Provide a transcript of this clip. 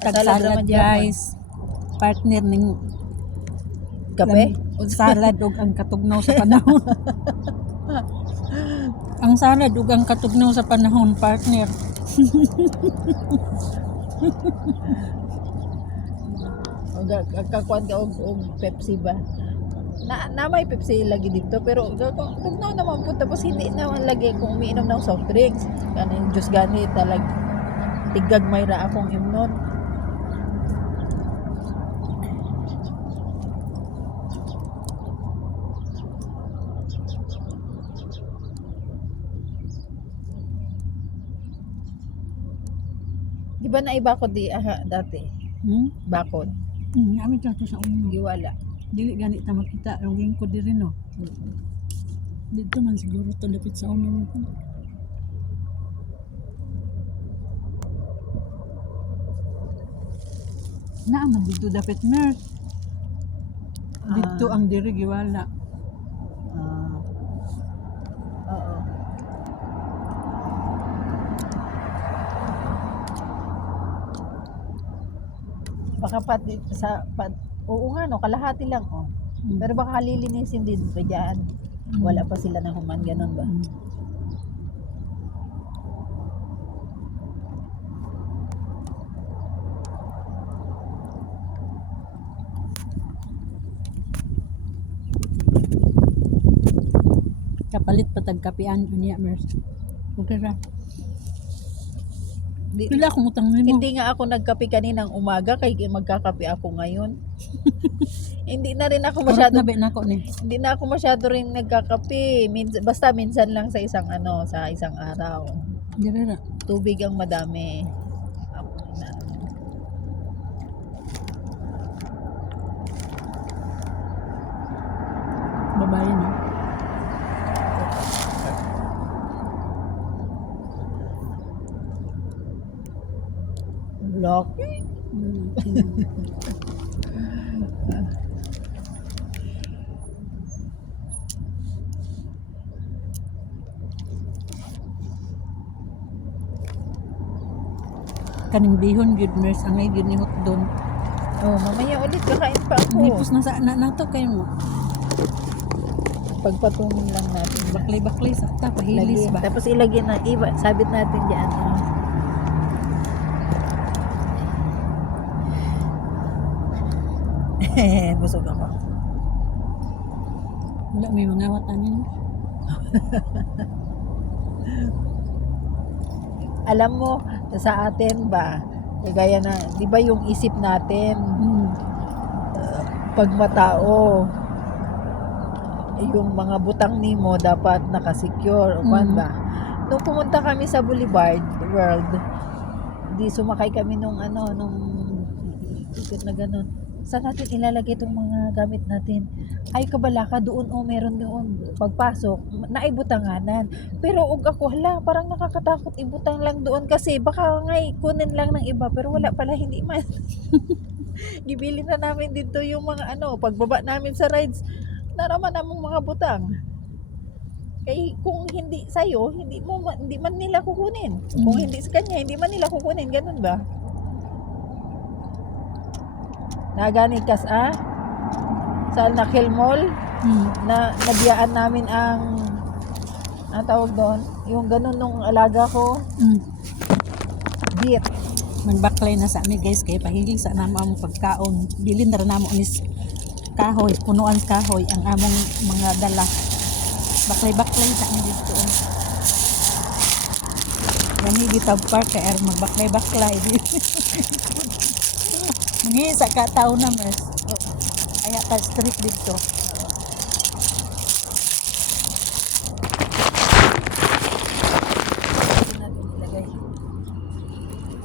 ang tag-salad guys. Partner ning Kape? salad ug ang katugnaw sa panahon. Ang salad ug ang katugnaw sa panahon, partner. Kakuan ka og Pepsi ba? Na may Pepsi lagi dito pero tugnaw naman po tapos hindi naman lagi kung umiinom ng soft drinks. Kanin juice gani talag tigag may ra akong imnon. Di ba naibakod di dati? Bakod. Amin to sa uno. Giwala. Dili gani ta makita ang lingkod diri no. Dito man siguro to dapit sa uno. Naaman dito dapit mer. Dito ang diri giwala. Oo. Baka oo nga no, kalahati lang oh. Pero baka lilinisin din pa dyan. Wala pa sila na human, ganun ba? Kapalit patag kapian unya mer. Okay ra. Pila akong utang nimo. Hindi nga ako nagkape kaninang umaga kay magkakape ako ngayon. Hindi na rin ako masyado Hindi na ako masyado rin nagkakape. Basta minsan lang sa isang araw. Dire ra. Tubig ang madami. Ako na. Babae na. Laki. Kaning bihon gyud mer angay gyud ni hotdon. Oh, mamaya ulit kakain pa ako. Nipos na sa nato kay mo. Pagpatunin lang natin. Baklay-baklay sakta pahilis ba. Tapos ilagyan na iba, sabit natin diyan. Busog ako. Wala may mga watanin. Alam mo, sa atin ba, gaya na, di ba yung isip natin, pag matao, yung mga butang nimo dapat nakasecure, o ba? Nung pumunta kami sa Boulevard World, di sumakay kami nung ticket na ganun. Saan natin ilalagay itong mga gamit natin? Ay, kabalaka, doon meron doon. Pagpasok, naibutanganan. Pero ug ako, parang nakakatakot ibutang lang doon kasi baka ngay kunin lang ng iba pero wala pala, hindi man. Gibili na namin dito yung mga pagbaba namin sa rides, naraman namang mga butang. Kaya kung hindi sa'yo, hindi man nila kukunin. Kung hindi sa kanya, hindi man nila kukunin. Ganun ba? Nagani sa Nakhil Mall na nabiyaan namin ang tawag doon, yung ganun nung alaga ko. Beef. Magbaklay na sa amin guys kay pahilig sa namo ang pagkaon. Bilin na namo nis kahoy, punuan kahoy ang among mga dala. Baklay-baklay sa amin dito. Gani dito park kay magbaklay-baklay. Ngi sa katao na mas. Kaya ka street dito.